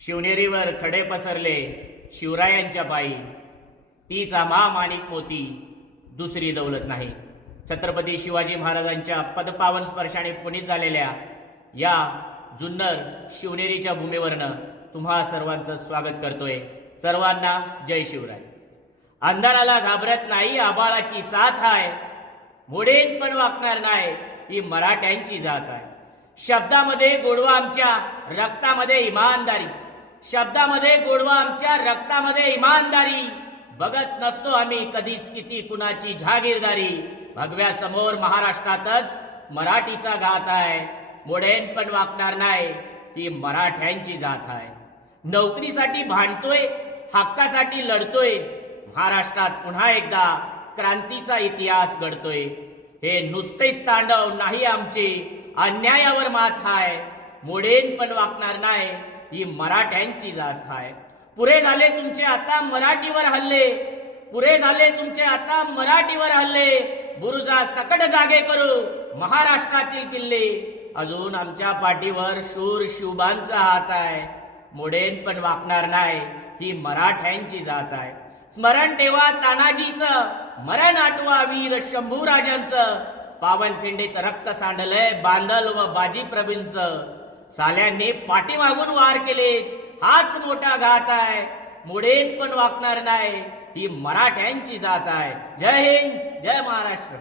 शिवनेरीवर खडे पसरले शिवरायांच्या पायी, तीच आम्हा माणिक मोती, दुसरी दौलत नाही. छत्रपती शिवाजी महाराजांच्या पदपावन स्पर्शाने पुनीत झालेल्या या जुन्नर शिवनेरीच्या भूमीवरनं तुम्हा सर्वांचं स्वागत करतोय. सर्वांना जय शिवराय. अंधाराला घाबरत नाही, आबाळाची साथ आहे, मोडेन पण वाकणार नाही, ही मराठ्यांची जात आहे. शब्दामध्ये गोडवा आमच्या रक्तामध्ये इमानदारी, शब्दामध्ये गोडवा आमच्या रक्तामध्ये इमानदारी. बघत नसतो आम्ही कधीच किती कुणाची जहागीरदारी. भगव्या समोर महाराष्ट्रातच मराठीचा घात आहे, मोडेन पण वाकणार नाही, ही मराठ्यांची जात आहे. नोकरीसाठी भांडतोय, हक्कासाठी लढतोय, महाराष्ट्रात पुन्हा एकदा क्रांतीचा इतिहास घडतोय. हे नुसतेच तांडव नाही आमचे, अन्यायावर मात हाय, मोडेन पण वाकणार नाही, ही मराठ्यांची जात हाय. पुरे झाले तुमचे आता मराठीवर हल्ले, पुरे झाले तुमचे आता मराठीवर हल्ले, बुरुजा सकट जागे करू महाराष्ट्रातील किल्ले. अजून आमच्या पाठीवर शूर शिवबांचा हात आहे, मोडेन पण वाकणार नाही, ही मराठ्यांची जात आहे. स्मरण ठेवा तानाजीचं, मरण आठवा वीर शंभूराजांचं, पावनखिंडीत रक्त सांडलंय बांदल व बाजी प्रभूंचं. साल्यांनी पाठीमागून वार केले, हाच मोठा घात आहे, मोडेन पण वाकणार नाही, ही मराठ्यांची जात आहे. जय हिंद, जय महाराष्ट्र.